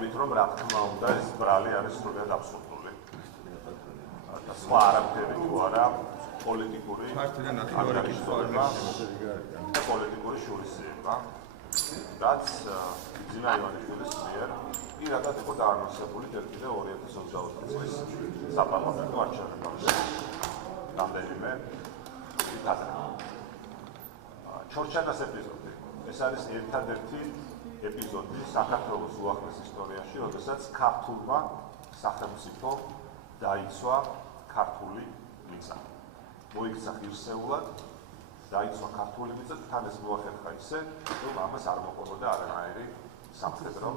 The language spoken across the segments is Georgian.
იმით, რომ რა თქმა უნდა ეს ბრალი არის სრულიად აბსურდული. და სხვა არაფერი თუ არა პოლიტიკური პოლიტიკური შურისძიება, რაც ძინა ივანიშვილის მიერ პირადად იყო დაანონსებული ჯერ კიდევ 2020 წლის საპარლამენტო არჩევნებში. რამდენიმე გადაწყდა. ჩორჩანას ეპიზოდი. ეს არის ერთადერთი ეპიზოდი საქართველოს უახლეს ისტორიაში, როდესაც ქართულმა სახელმწიფო დაიცვა ქართული მიწა. მოიქცა ღირსეულად, დაიცვა ქართული მიწა, თან ეს მოახერხა ისე, რომ ამას არ მოყოლოდა არანაირი სამხედრო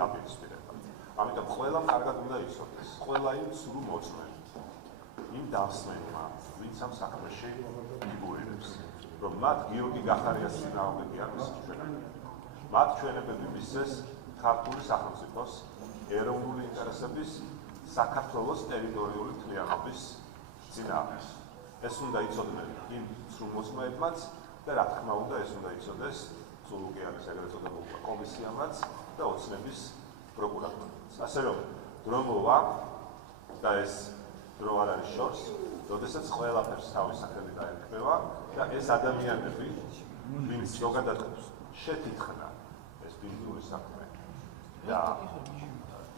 დაპირისპირება. ამიტომ ყველამ კარგად უნდა იცოდეს, ყველა იმ სრულ მოწმედ, იმ დასმენმა, ვინც ამ საქმეში ფიგურირებს, რომ მათ გიორგი გახარიას წინააღმდეგი არის ჩვენებები. მათ ჩვენებები მისცეს ქართული სახელმწიფოს ეროვნული ინტერესების საქართველოს ტერიტორიული მთლიანობის წინააღმდეგ. ეს უნდა იცოდნენ იმ სრულმოწმეებმაც და რა თქმა უნდა ეს უნდა იცოდეს სულუკიანის ეგრეთ წოდებულმა კომისიამაც და ოცნების პროკურატურაც. ასე რომ დრო მოვა და ეს დრო არ არის შორს, როდესაც ყველაფერს თავის სახელი დაერქმევა და ეს ადამიანები, ვინც ზოგადად შეთითხნა ეს ბინძური საქმე და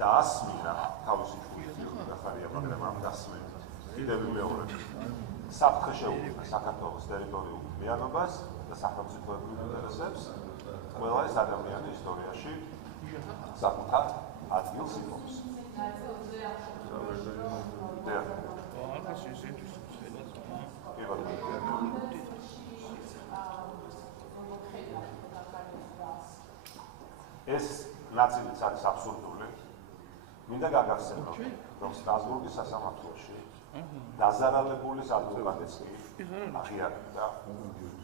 დაასმინა თავისი შვილი გიორგი გახარია, მაგრამ ამ დასმენით კიდევ მეორე საფრთხე შეუქმნა საქართველოს ტერიტორიულ მთლიანობას და სახელმწიფოებრივ ინტერესებს. ყველა ეს ადამიანი ისტორიაში საკუთარ ადგილს იღებს. ეს ნაწილიც არის აბსურდული. მინდა გაგახსენოთ, რომ სტრასბურგის სასამართლოში დაზარალებულის ადვოკატიც კი აღიარებდა,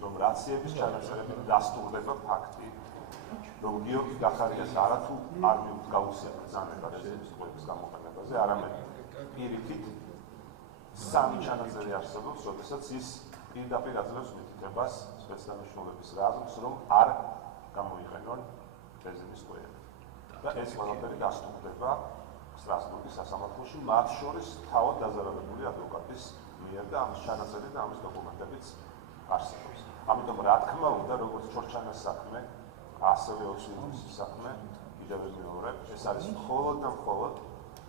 რომ რაციების ჩანაწერებით დასტურდება ფაქტი, რომ გიორგი გახარიას არათუ არ მიუდგაუსია ბრძანება რეზერვის ტყვეების გამოყენებაზე, არამედ პირიქით სამი ჩანაწერი არსებობს, როდესაც ის პირდაპირ აძლევს მითითებას სპეცდანიშნულების რაზმს, რომ არ გამოიყენონ რეზერვის ტყვეები. და ეს ყველაფერი დასტურდება სტრასბურგის სასამართლოში, მათ შორის თავად დაზარალებული ადვოკატის მიერ და ამის ჩანაწერი და ამის დოკუმენტებიც არსებობს. ამიტომ რა თქმა უნდა, როგორც ჩორჩანას საქმე, ასევე ოცნების საქმე, კიდევ მეორე, ეს არის მხოლოდ და მხოლოდ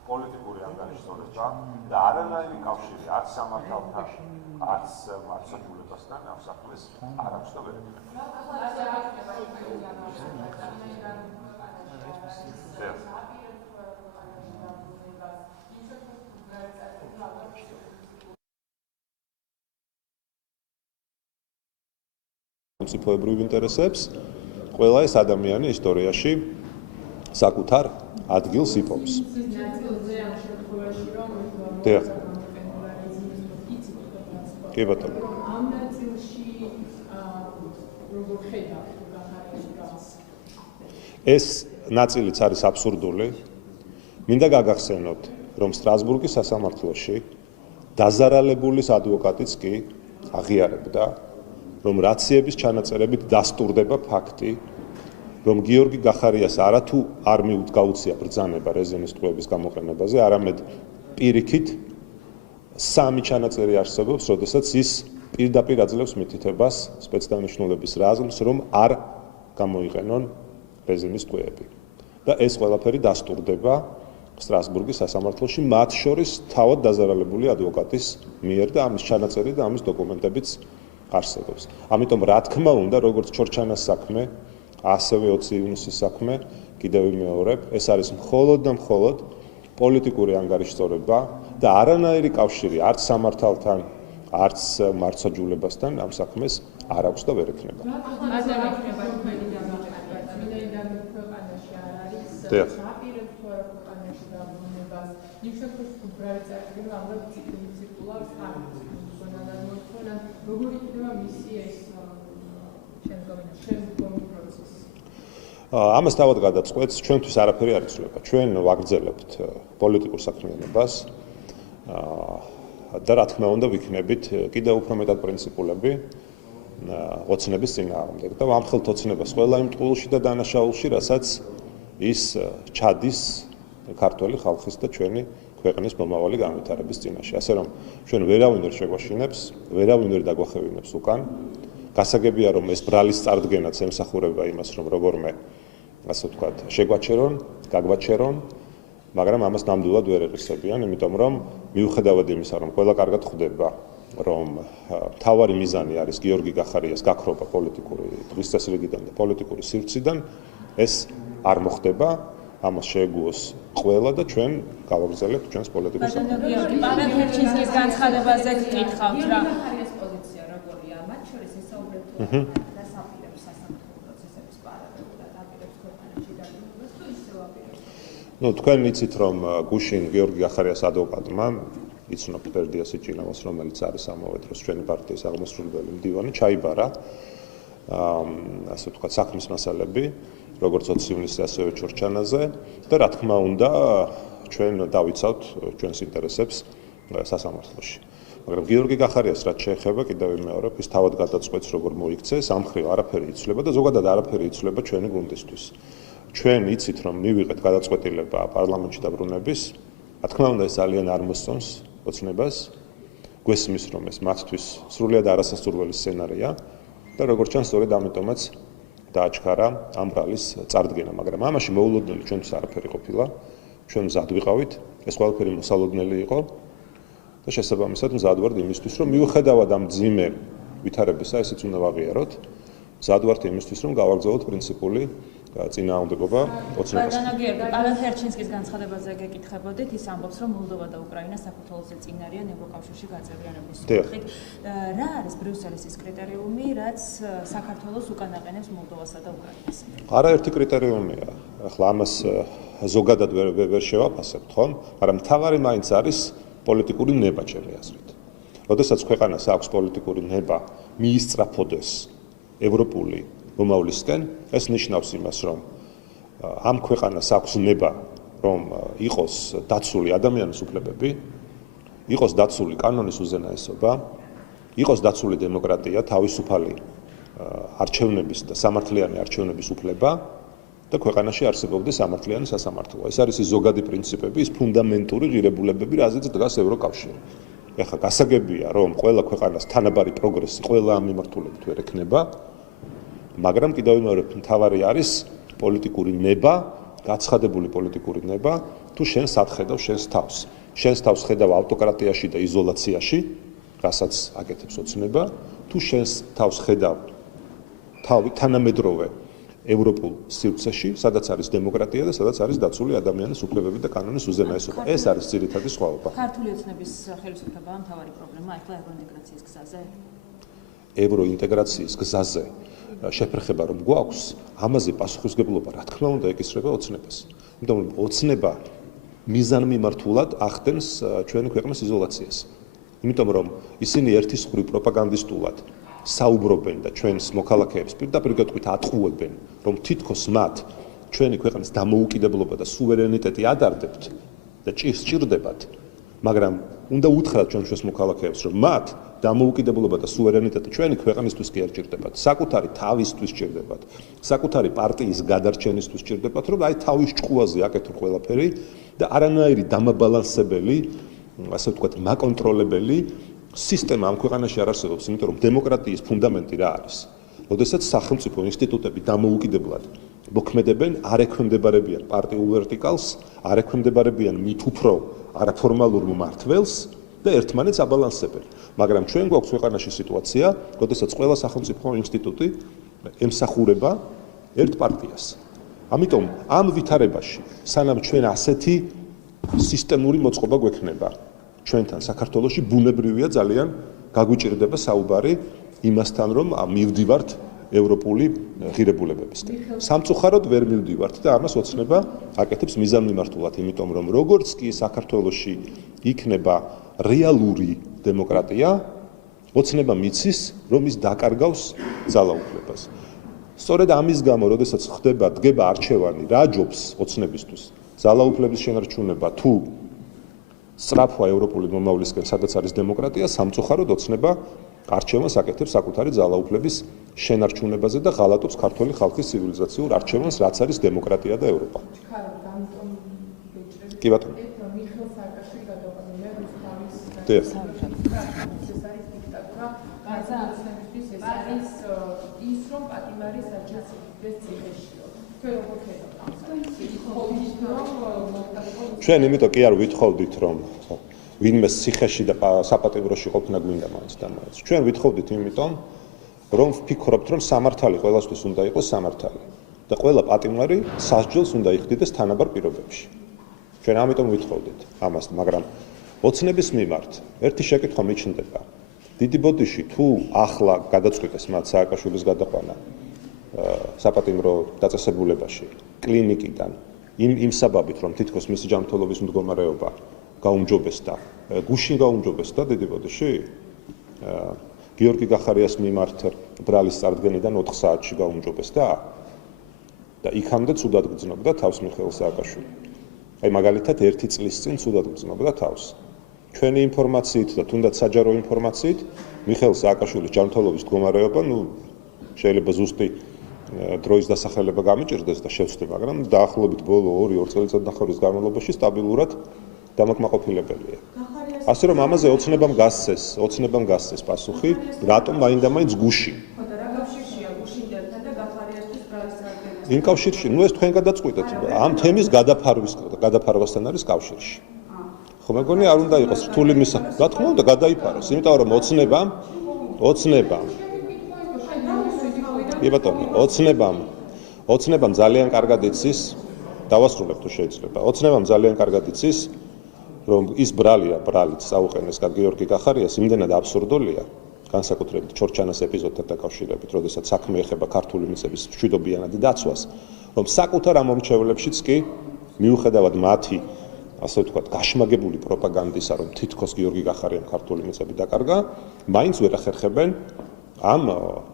პოლიტიკური ანგარიშსწორება და არანაირი კავშირი არც სამართალთან, არც მართლმსაჯულებასთან ამ საქმეს არ აქვს და ვერ ექნება. სახელმწიფოებრივ ინტერესებს ყველა ეს ადამიანი ისტორიაში საკუთარ ადგილს იპოვს. კი ბატონო. ამ ნაწილში როგორ ხედავთ გახარიას? ეს ნაწილიც არის აბსურდული. მინდა გაგახსენოთ, რომ სტრასბურგის სასამართლოში დაზარალებულის ადვოკატიც კი აღიარებდა, რომ რაციების ჩანაწერებით დასტურდება ფაქტი, რომ გიორგი გახარიას არათუ არ მიუდგაუცია ბრძანება რეზერვის ტყვეების გამოყენებაზე, არამედ პირიქით სამი ჩანაწერი არსებობს, როდესაც ის პირდაპირ აძლევს მითითებას სპეცდანიშნულების რაზმს, რომ არ გამოიყენონ რეზერვის ტყვეები. და ეს ყველაფერი დასტურდება სტრასბურგის სასამართლოში, მათ შორის თავად დაზარალებული ადვოკატის მიერ და ამის ჩანაწერი და ამის დოკუმენტებიც არსებობს. ამიტომ რა თქმა უნდა, როგორც ჩორჩანას საქმე, ასევე 20 ივნისის საქმე, კიდევ მეორე, ეს არის მხოლოდ და მხოლოდ პოლიტიკური ანგარიშსწორება და არანაირი კავშირი არც სამართალთან, არც მართლმსაჯულებასთან ამ საქმეს არ აქვს და ვერ ექნება. ამას თავად გადაწყვეტს, ჩვენთვის არაფერი არ იცვლება. ჩვენ ვაგრძელებთ პოლიტიკურ საქმიანობას და რა თქმა უნდა ვიქნებით კიდევ უფრო მეტად პრინციპულები ოცნების წინააღმდეგ და ვამხელთ ოცნებას ყველა იმ ტყუილში და დანაშაულში, რასაც ის ჩადის ქართული ხალხის და ჩვენი ქვეყნის მომავალი განვითარების წინაშე. ასე რომ ჩვენ ვერავინ ვერ შეგვაშინებს, ვერავინ ვერ დაგვახევინებს უკან. გასაგებია რომ ეს ბრალის წარდგენაც ემსახურება იმას, რომ როგორმე ასე ვთქვათ, შეგვაჩერონ, გაგვაჩერონ, მაგრამ ამას ნამდვილად ვერ ერისებიან, იმიტომ რომ მიუხედავად იმისა, რომ ყველა კარგად ხვდება, რომ მთავარი მიზანი არის გიორგი გახარიას გაქრობა პოლიტიკური დღის წესრიგიდან და პოლიტიკური სივრციდან, ეს არ მოხდება. ამას შეეგუოს ყველა და ჩვენ გავაგრძელებთ ჩვენს პოლიტიკურ საკითხებს. პაველ ჰერჩინსკის განცხადებაზე გკითხავთ რა. ხარიას პოზიცია როგორია? მათ შორის ისაუბრებთ დასაპირებს სასამართლო პროცესების პარალელურად აპირებს ქვეყანაში დაბრუნებას თუ ისევ აპირებს? თქვენ იცით რომ გუშინ გიორგი გახარიას ადვოკატმა იცნობთ ფერდიას იჭინავას, რომელიც არის ამავე დროს ჩვენი პარტიის აღმასრულებელი მდივანი, ჩაიბარა ასე ვთქვათ საქმის მასალები, როგორც 20 ივნისზე, ასევე ჩორჩანაზე და რა თქმა უნდა, ჩვენ დავიცავთ ჩვენს ინტერესებს სასამართლოში. მაგრამ გიორგი გახარიას რაც შეეხება, კიდევ ვიმეორებ, ის თავად გადაწყვეტს, როგორ მოიქცეს, ამ მხრივ არაფერი იცვლება და ზოგადად არაფერი იცვლება ჩვენი გუნდისთვის. ჩვენ იცით, რომ მივიღეთ გადაწყვეტილება პარლამენტში დაბრუნების, რა თქმა უნდა, ეს ძალიან არ მოსწონს ოცნებას, გვესმის, რომ ეს მათთვის სრულიად არასასურველი სცენარია და როგორც ჩანს, სწორედ ამიტომაც დააჩქარა ამ ბრალის წარდგენა, მაგრამ ამაში მოულოდნელი ჩვენთვის არაფერი ყოფილა. ჩვენ მზად ვიყავით, ეს ყველაფერი მოსალოდნელი იყო და შესაბამისად მზად ვართ იმისთვის, რომ მიუხედავად ამ ძიმე ვითარებისა, ესეც უნდა ვაღიაროთ, მზად ვართ იმისთვის, რომ გავაგრძელოთ პრინციპული წინააღმდეგობა ოცნებას. პაველ ჰერჩინსკის განცხადებაზე გეკითხებოდით, ის ამბობს, რომ მოლდოვა და უკრაინა საქართველოს წინ არიან ევროკავშირში გაწევრიანების საკითხით. რა არის ბრიუსელის ის კრიტერიუმი, რაც საქართველოს უკან აყენებს მოლდოვასა და უკრაინას? არაერთი კრიტერიუმია. ახლა ამას ზოგადად ვერ შევაფასებთ, ხომ? მაგრამ მთავარი მაინც არის პოლიტიკური ნება ჩემი აზრით. როდესაც ქვეყანას აქვს პოლიტიკური ნება მიისწრაფოდეს ევროპული მომავლისკენ, ეს ნიშნავს იმას, რომ ამ ქვეყანას აქვს ნება, რომ იყოს დაცული ადამიანის უფლებები, იყოს დაცული კანონის უზენაესობა, იყოს დაცული დემოკრატია, თავისუფალი არჩევნების და სამართლიანი არჩევნების უფლება და ქვეყანაში არსებობდეს სამართლიანი სასამართლო. ეს არის ის ზოგადი პრინციპები, ის ფუნდამენტური ღირებულებები, რაზეც დგას ევროკავშირი. ეხლა გასაგებია, რომ ყველა ქვეყანას თანაბარი პროგრესი ყველა ამ მიმართულებით ვერ ექნება, მაგრამ კიდევ ვიმეორებ, მთავარი არის პოლიტიკური ნება, გაცხადებული პოლიტიკური ნება, თუ შენ სად ხედავ შენს თავს. შენს თავს ხედავ ავტოკრატიაში და იზოლაციაში, რასაც აკეთებს ოცნება, თუ შენს თავს ხედავ თანამედროვე ევროპულ სივრცეში, სადაც არის დემოკრატია და სადაც არის დაცული ადამიანის უფლებები და კანონის უზენაესობა. ეს არის ძირითადი სხვაობა. ქართული ოცნების ხელისუფლებაა მთავარი პრობლემა ახლა ევროინტეგრაციის გზაზე? ევროინტეგრაციის გზაზე შეფერხება რომ გვაქვს, ამაზე პასუხისმგებლობა რა თქმა უნდა ეკისრება ოცნებას. იმიტომ რომ ოცნება მიზანმიმართულად ახდენს ჩვენი ქვეყნის იზოლაციას. იმიტომ რომ ისინი ერთის მხრივ პროპაგანდისტულად საუბრობენ და ჩვენს მოქალაქეებს პირდაპირ გეტყვით ატყუებენ, რომ თითქოს მათ ჩვენი ქვეყნის დამოუკიდებლობა და სუვერენიტეტი ადარდებთ და სჭირდებათ, მაგრამ უნდა უთხრათ ჩვენს მოქალაქეებს, რომ მათ დამოუკიდებლობა და სუვერენიტეტი ჩვენი ქვეყნისთვის კი არ სჭირდებათ, საკუთარი თავისთვის სჭირდებათ, საკუთარი პარტიის გადარჩენისთვის სჭირდებათ, რომ აი თავის ჭკუაზე აკეთონ ყველაფერი და არანაირი დამაბალანსებელი, ასე ვთქვათ, მაკონტროლებელი სისტემა ამ ქვეყანაში არ არსებობს, იმიტომ რომ დემოკრატიის ფუნდამენტი რა არის? როდესაც სახელმწიფო ინსტიტუტები დამოუკიდებლად მოქმედებენ, არ ექვემდებარებიან პარტიულ ვერტიკალს, არ ექვემდებარებიან მით უფრო არაფორმალურ მმართველს და ერთმანეთს აბალანსებენ. მაგრამ ჩვენ გვაქვს ქვეყანაში სიტუაცია, როდესაც ყველა სახელმწიფო ინსტიტუტი ემსახურება ერთ პარტიას. ამიტომ ამ ვითარებაში, სანამ ჩვენ ასეთი სისტემური მოწყობა გვექნება, ჩვენთან საქართველოში ბუნებრივია ძალიან გაგვიჭირდება საუბარი იმასთან, რომ მივდივართ ევროპული ღირებულებებისკენ. სამწუხაროდ ვერ მივდივართ და ამას ოცნება აკეთებს მიზანმიმართულად, იმიტომ რომ როგორც კი საქართველოში იქნება რეალური დემოკრატია, ოცნება მიცის, რომ ის დაკარგავს ძალაუფლებას. სწორედ ამის გამო, როდესაც დგება არჩევანი, რა ჯობს ოცნებისთვის? ძალაუფლების შენარჩუნება თუ სწრაფვა ევროპული მომავლისკენ, სადაც არის დემოკრატია, სამწუხაროდ ოცნება არჩევანს აკეთებს საკუთარი ძალაუფლების შენარჩუნებაზე და ღალატობს ქართული ხალხის ცივილიზაციურ არჩევანს, რაც არის დემოკრატია და ევროპა. კი ბატონო. მიხეილ სააკაშვილი გადაყვანილია რუსთავის ეს არის ის რომ პატიმარი საჭირს ციხეშიო. თქვენ როგორ ხედავთ ამას? ჩვენ იმიტომ კი არ ვითხოვდით რომ ვინმე ციხეში და საპატიმროში ყოფნა გვინდა მაინც და მაინც. ჩვენ ვითხოვდით იმიტომ რომ ვფიქრობთ რომ სამართალი ყველასთვის უნდა იყოს სამართალი და ყველა პატიმარი სასჯელს უნდა იხდიდეს თანაბარ პირობებში. ჩვენ ამიტომ ვითხოვდით ამას, მაგრამ ოცნების მიმართ ერთი შეკითხვა მიჩნდება. დიდი ბოდიში თუ ახლა გადაწყვიტეს მათ სააკაშვილის გადაყვანა საპატიმრო დაწესებულებაში კლინიკიდან იმ საბაბით რომ თითქოს მისი ჯანმრთელობის მდგომარეობა გაუმჯობესდა, გუშინ გაუმჯობესდა დიდი ბოდიში გიორგი გახარიას მიმართ ბრალის წარდგენიდან 4 საათში გაუმჯობესდა და იქამდე ცუდად გრძნობდა თავს მიხეილ სააკაშვილი. აი მაგალითად 1 წლის წინ ცუდად გრძნობდა თავს. ჩვენი ინფორმაციით და თუნდაც საჯარო ინფორმაციით მიხეილ სააკაშვილის ჯანმრთელობის მდგომარეობა, შეიძლება ზუსტი დროის დასახელება გამიჭირდეს და შევცდე, მაგრამ დაახლოებით ბოლო 2 წელიწადნახევრის განმავლობაში სტაბილურად დამაკმაყოფილებელია. ასე რომ ამაზე ოცნებამ გასცეს პასუხი, რატომ მაინდა-მაინც გუშინ. ხოდა რა კავშირშია გუშინდელთან და გახარიასთვის ბრალის წარდგენასთან? იმ კავშირში, ეს თქვენ გადაწყვიტეთ, ამ თემის გადაფარვასთან არის კავშირში. ხო მეგონი არ უნდა იყოს რთული მისა. რა თქმა უნდა გადაიფაროს, იმიტომ რომ კი ბატონო, ოცნებამ ძალიან კარგად იცის, დავასრულებ თუ შეიძლება. ოცნებამ ძალიან კარგად იცის, რომ ის ბრალიც წაუყენეს გიორგი გახარიას, იმდენად აბსურდულია, განსაკუთრებით ჩორჩანას ეპიზოდთან დაკავშირებით, როდესაც საქმე ეხება ქართული მიწების მშვიდობიანად დაცვას, რომ საკუთარ ამომრჩევლებშიც კი მიუხედავად მათი ასე ვთქვათ, გაშმაგებული პროპაგანდისა, რომ თითქოს გიორგი გახარიამ ქართული მიწები დაკარგა, მაინც ვერ ახერხებენ ამ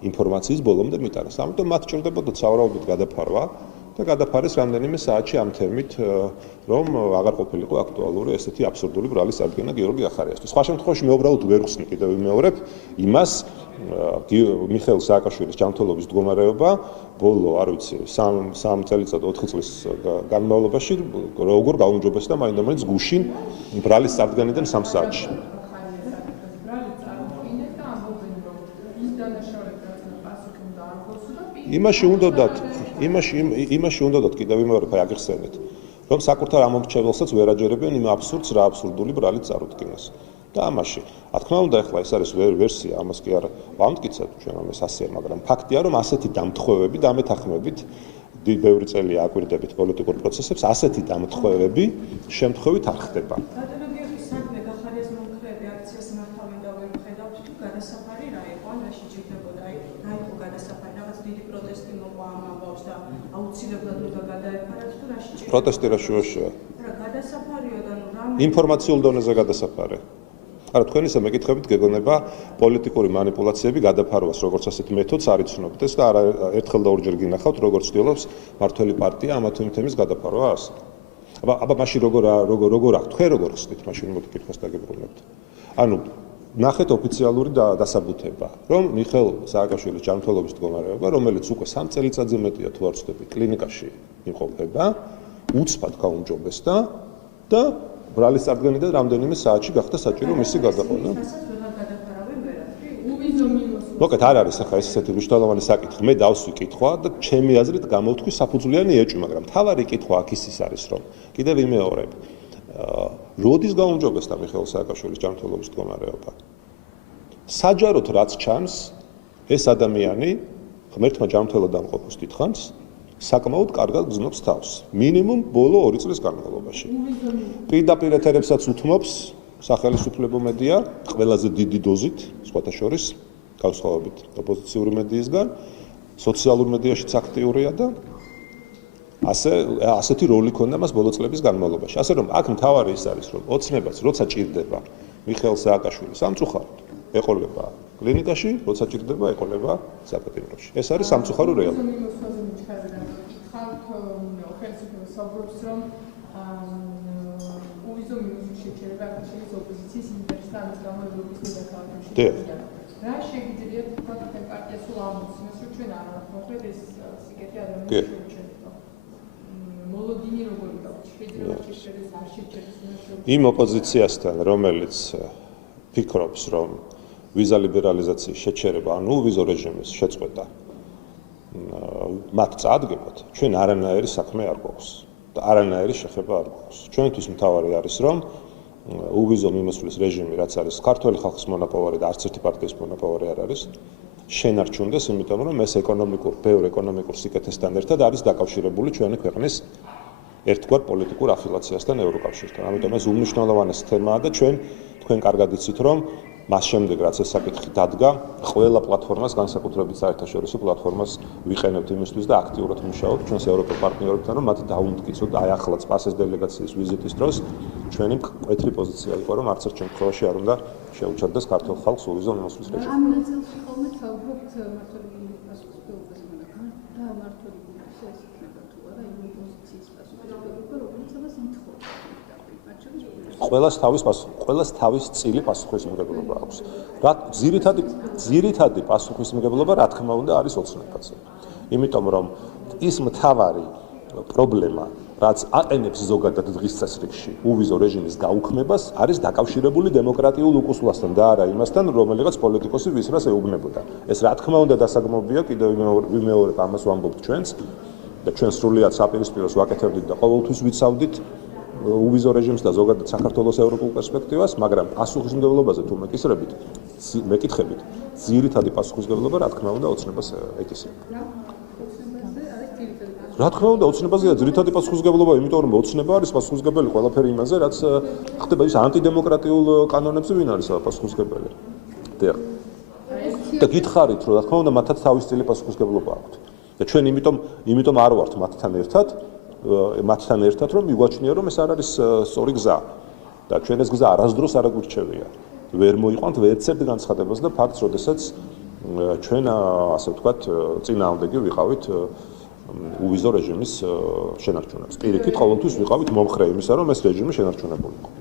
ინფორმაციის ბოლომდე მიტანას. ამიტომ მათ ჭირდებოდა სავარაუდოდ გადაფარვა და გადაფარეს რამდენიმე საათში ამ თემით, რომ აღარ ყოფილიყო აქტუალური ესეთი აბსურდული ბრალის წარდგენა გიორგი გახარიასთვის. სხვა შემთხვევაში მე უბრალოდ ვერ ვხსნი კიდევ ვიმეორებ იმას, მიხეილ სააკაშვილის ჯანმრთელობის მდგომარეობა ბოლო, არ ვიცი, 3 წელიწად 4 წლის განმავლობაში როგორ გაუმჯობესდა მაინდა-მაინც გუშინ ბრალის წარდგენიდან 3 საათში. იმაში უნდათ კიდევ ვიმეორებ, აი აგიხსენეთ, რომ საკუთარ ამომრჩეველსაც ვერ აჯერებენ იმ აბსურდს, რა აბსურდული ბრალით წარუდგინეს. და ამაში, რა თქმა უნდა, ახლა ეს არის ვერსია, ამას კი არ ვამტკიცებ ჩვენ ამას ასე, მაგრამ ფაქტია, რომ ასეთი დამთხოვები და ამეთანხმებით ბევრი წელია აკვირდებით პოლიტიკურ პროცესებს, ასეთი დამთხოვები შემთხვევით არ ხდება. პროტესტი რა შუაშია? ინფორმაციულ დონეზე გადასაფარი. არა, თქვენ ისე მეკითხებით, გეგონება პოლიტიკური მანიპულაციები გადაფარვას, როგორც ასეთ მეთოდს არ იცნობთ ეს და ერთხელ და ორჯერ გინახავთ, როგორც ცდილობს მართველი პარტია ამ თემის გადაფარვას. აბა მაშინ როგორ აქვს? თქვენ როგორ ხსნით მაშინ მოდი კითხვას დაგებრუნებთ. ანუ ნახეთ ოფიციალური დასაბუთება, რომ მიხეილ სააკაშვილის ჯანმრთელობის მდგომარეობა, რომელიც უკვე 3 წელიწადზე მეტია თუ არ ვცდები, კლინიკაში იმყოფება, უცბად გაუმჯობესდა და ბრალის წარდგენიდან რამდენიმე საათში გახდა საჭირო მისი გადაყვანა. მოკეთ არ არის ახლა ესეთი მნიშვნელოვანი საკითხი. მე დავსვი კითხვა და ჩემი აზრით გამოვთქვი საფუძვლიანი ეჭვი, მაგრამ თავარი კითხვა აქ ის არის, რომ კიდევ ვიმეორებ. როდის გაუმჯობესდა მიხეილ სააკაშვილის ჯანმრთელობის მდგომარეობა? საჯაროდ რაც ჩანს, ეს ადამიანი ღმერთმა ჯანმრთელად ამყოფოს დიდხანს, საკმაოდ კარგად გრძნობს თავს. მინიმუმ ბოლო 2 წლის განმავლობაში. პირდაპირ ეთერებსაც უთმობს სახელმწიფო მედია, ყველაზე დიდი დოზით, სხვათა შორის, განსხვავებით ოპოზიციური მედიისგან, სოციალურ მედიაშიც აქტიურია და ასეთი როლი ქონდა მას ბოლო წლების განმავლობაში. ასე რომ აქ მთავარი ის არის, რომ ოცნებას როცა ჭირდება მიხეილ სააკაშვილი სამწუხაროდ ეყოლება კლინიკაში, როცა ჭირდება ეყოლება საპატიმროში. ეს არის სამწუხარო რეალობა. რა შეგიძლიათ თქვა თქვენ პარტიას სულ ამოცნოს რომ ჩვენ არ ვახმოვთ ეს სიკეთე ადამიანის შეუჩერება. მოლოდინი როგორი გაქვს? შეიძლება შეშერდეს არ შეჩერდეს იმ ოპოზიციასთან, რომელიც ფიქრობს, რომ ვიზა ლიბერალიზაციის შეჩერება, ანუ ვიზო რეჟიმის შეწყვეტა მათ წაადგებათ, ჩვენ არანაირი საქმე არ გვაქვს და არანაირი შეხება არ გვაქვს. ჩვენთვის მთავარი არის, რომ უვიზო მიმოსვლის რეჟიმი, რაც არის ქართული ხალხის მონოპოლარი და არც ერთი პარტიის მონოპოლარი არ არის, შენარჩუნდეს, იმიტომ რომ ეს ბევრ ეკონომიკურ სიკეთესთან ერთად არის დაკავშირებული ჩვენი ქვეყნის ერთგვარ პოლიტიკურ αφილაციასთან ევროკავშირთან. ამიტომ ეს უმნიშვნელოვანესი თემაა და თქვენ კარგად იცით, რომ მას შემდეგ რაც ეს საკითხი დადგა, ყველა პლატფორმას, განსაკუთრებით საერთაშორისო პლატფორმას ვიყენებთ იმისთვის და აქტიურად ვმუშაობთ ჩვენს ევროპელ პარტნიორებთან, რომ მათ დაუნტკიცოთ აი ახლა სპასეს დელეგაციის ვიზიტის დროს ჩვენი მკვეთრი პოზიცია იყო, რომ არც ერთ შემთხვევაში არ უნდა შეუჩერდეს ქართულ ხალხს უვიზო მიმოსვლის რეჟიმი. ამ ნაწილში ხოლმე საუბრობთ მართლობრივი პასუხისმგებლობის მონახან და მართლობრივი ეს იქნება თუ არა იმ პოზიციის პასუხისმგებლობა, რომელიც ამას ითხოვს. ყველას თავის წილი პასუხისმგებლობა აქვს. ძირითადი პასუხისმგებლობა, რა თქმა უნდა, არის ოცნებაზე. იმიტომ რომ ის მთავარი პრობლემა, რაც აყენებს ზოგადად დღის წესრიგში უვიზო რეჟიმის გაუქმებას, არის დაკავშირებული დემოკრატიულ უკუსლასთან და არა იმასთან, რომელიღაც პოლიტიკოსი ვისრას ეუბნებოდა. ეს რა თქმა უნდა დასაგმობია, კიდევ ვიმეორებ ამას ვამბობთ ჩვენს და ჩვენ სრულიად საპირისპიროს ვაკეთებდით და ყოველთვის ვიცავდით უვიზო რეჟიმს და ზოგადად საქართველოს ევროპულ პერსპექტივას, მაგრამ პასუხისმგებლობაზე თუ მეკითხებით, ძირითადი პასუხისმგებლობა, რა თქმა უნდა, ოცნებას ეკისრება. რა თქმა უნდა, ოცნებაზეა ძირითადი პასუხისმგებლობა, იმიტომ რომ ოცნება არის პასუხისმგებელი ყველაფერი იმაზე, რაც ხდება ის ანტიდემოკრატიულ კანონებზე ვინ არის პასუხისმგებელი. და გითხარით, რომ რა თქმა უნდა, მათაც თავის წილი პასუხისმგებლობა აქვთ. და ჩვენ იმიტომ არ ვართ მათთან ერთად, რომ მიგვაჩნია, რომ ეს არ არის სწორი გზა და ჩვენ ეს გზა არასდროს არ აგვირჩევია. ვერ მოიყვანთ ვერცერთ განცხადებას და ფაქტს, როდესაც ჩვენ ასე ვთქვათ, წინააღმდეგი ვიყავით უვიზო რეჟიმის შენარჩუნებას. პირიქით, ყოველთვის ვიყავით მომხრე იმისა, რომ ეს რეჟიმი შენარჩუნებული იყო.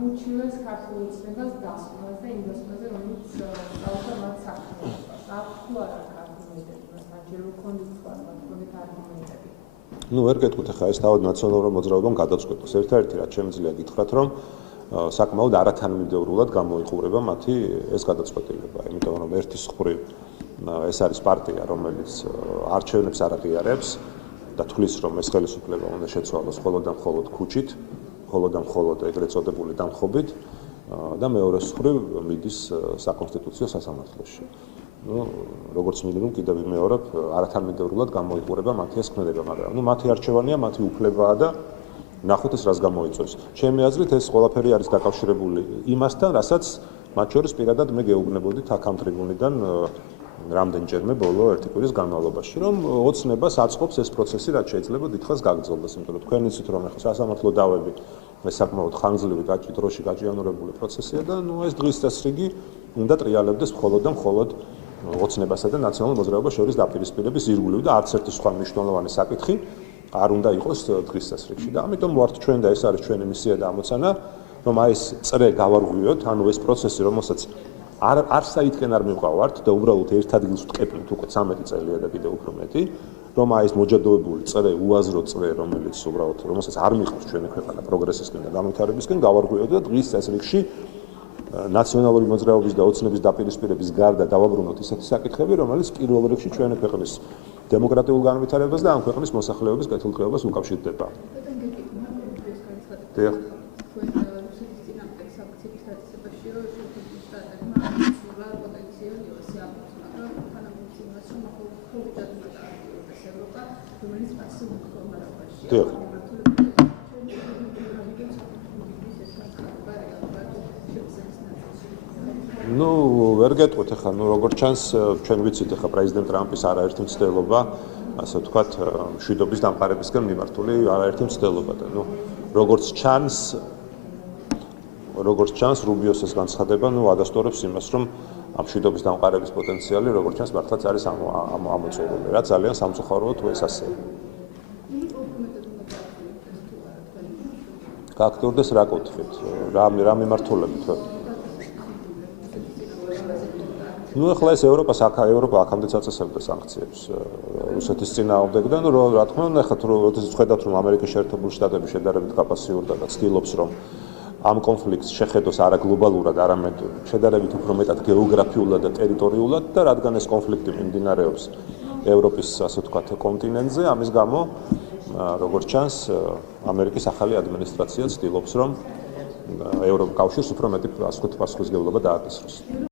უჩვენებს ქართულ ოცნებას დასვენებას და იმ დასვენაზე, რომელიც სწავლობდა მათ საქმიანობას. აქ არა არგუმენტები, მათ ჯერ ვქონდით სხვა არგუმენტები. ვერ გეტყვით ახლა ეს თავად ნაციონალურ მოძრაობამ გადაწყვეტოს. ერთ-ერთი რაც შემიძლია გითხრათ, რომ საკმაოდ არათანმიმდევრულად გამოიყურება მათი ეს გადაწყვეტილება, იმიტომ რომ ერთის მხრივ ეს არის პარტია, რომელიც არჩევნებს არ აღიარებს და თვლის, რომ ეს ხელისუფლება უნდა შეცვალოს მხოლოდ და მხოლოდ ქუჩით. მხოლოდ ეგრეთ წოდებული დამხობით და მეორეს მხრივ მიდის საკონსტიტუციო სასამართლოში. როგორც მინიმუმ კიდევ ვიმეორებ, არათანმიმდევრულად გამოიყურება მათი ეს ქმედება, მაგრამ მათი არჩევანია, მათი უფლებაა და ნახოთ ეს რას გამოიწვევს. ჩემი აზრით ეს ყველაფერი არის დაკავშირებული იმასთან, რასაც მათ შორის პირადად მე გეუბნებოდით აქ ამ ტრიბუნიდან რამდენჯერმე ბოლო ერთი კვირის განმავლობაში, რომ ოცნებას აწყობს ეს პროცესი, რაც შეიძლება დიდხანს გაგრძელდეს, იმიტომ რომ თქვენ იცით, რომ ახლა სასამართლო დავები ეს საკმაოდ ხანგრძლივი დროში გაჭიანურებული პროცესია და ეს დღის წესრიგი უნდა ტრიალებდეს მხოლოდ და მხოლოდ ოცნებასა და ნაციონალურ მოძრაობას შორის დაპირისპირების ირგვლივ და არც ერთი სხვა მნიშვნელოვანი საკითხი არ უნდა იყოს დღის წესრიგში და ამიტომ ვართ ჩვენ და ეს არის ჩვენი მისია და ამოცანა, რომ აი ეს წრე გავარღვიოთ, ანუ ეს პროცესი, რომელსაც არ საითკენ არ მივყავართ და უბრალოდ ერთ ადგილს ვტყებინთ უკვე 13 წელია და კიდევ უფრო მეტი, რომ აი ეს მოჯადოებული წრე, უაზრო წრე, რომელიც უბრალოდ რომელსაც არ მიყავს ჩვენი ქვეყანა პროგრესისკენ და განვითარებისკენ, გავარღვიოთ და დღის წესრიგში ნაციონალური მოძრაობის და ოცნების დაპირისპირების გარდა დავაბრუნოთ ისეთი საკითხები, რომელიც პირველ რიგში ჩვენი ქვეყნის დემოკრატიულ განვითარებას და ამ ქვეყნის მოსახლეობის კეთილდღეობას უკავშირდება. ვერ გეტყვით ახლა, როგორც ჩანს, ჩვენ ვიცით ახლა პრეზიდენტ ტრამპის არაერთი მცდელობა, ასე ვთქვათ, მშვიდობის დამყარებისკენ მიმართული არაერთი მცდელობა და როგორც ჩანს, რუბიოს ეს განცხადება, ადასტურებს იმას, რომ ამ მშვიდობის დამყარების პოტენციალი, როგორც ჩანს, მართლაც არის ამოწურული, რაც ძალიან სამწუხაროა თუ ეს ასეა. გააქტიურდეს რა კუთხით? რა მიმართულებით? ნუ ახლა ეს ევროპა აქამდეც აწესებდა სანქციებს რუსეთის წინააღმდეგ და ნუ რა თქმა უნდა ახლა როდესაც ხედავთ რომ ამერიკის შეერთებული შტატები შედარებით კაპასიურდა და ცდილობს რომ ამ კონფლიქტს შეხედოს არა გლობალურად, არამედ შედარებით უფრო მეტად გეოგრაფიულად და ტერიტორიულად და რადგან ეს კონფლიქტი მიმდინარეობს ევროპის ასე ვთქვათ კონტინენტზე, ამის გამო როგორც ჩანს ამერიკის ახალი ადმინისტრაცია ცდილობს რომ ევროკავშირს უფრო მეტი ასე ვთქვათ პასუხისმგებლობა დააკისროს.